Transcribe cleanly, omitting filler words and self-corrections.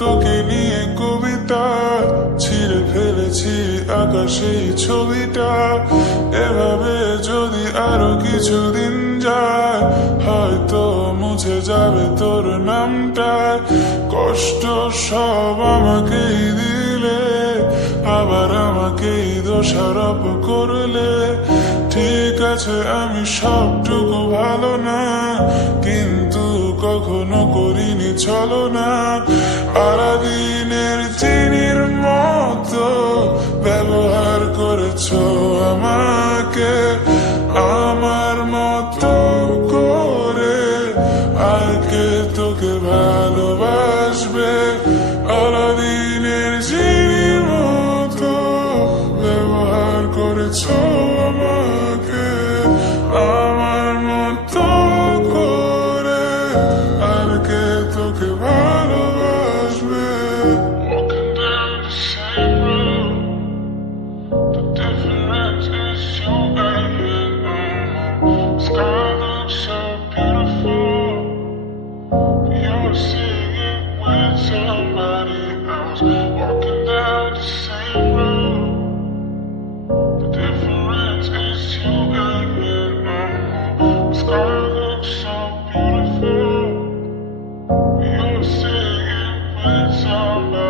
তোকে নিয়ে কবিতা ছিঁড়ে ফেলেছি আকাশেই ছবিটা। এভাবে যদি আরো কিছুদিন যায়, হয়তো মুছে যাবে তোর নামটা। কষ্ট সব আমাকেই দিলে, আবার আমাকেই দোষারোপ করলে। ঠিক আছে আমি সবটুকু ভালো না, কিন্তু কখনো করিনি ছলনা। আলাদিনের চিনির মতো ব্যবহার করেছো আমাকে, আমার মতো করে আর কে তোকে ভালোবাসবে। আলাদিনের চিনির মতো ব্যবহার করেছো আমাকে, আমার মতো করে আর কে তোকে ভালোবাসবে। Walking down the same road, the difference is you and me. Sky looks so beautiful, you're seeing it with somebody else. Walking down the same road, the difference is you and me. Sky looks so beautiful, you're seeing it with somebody else.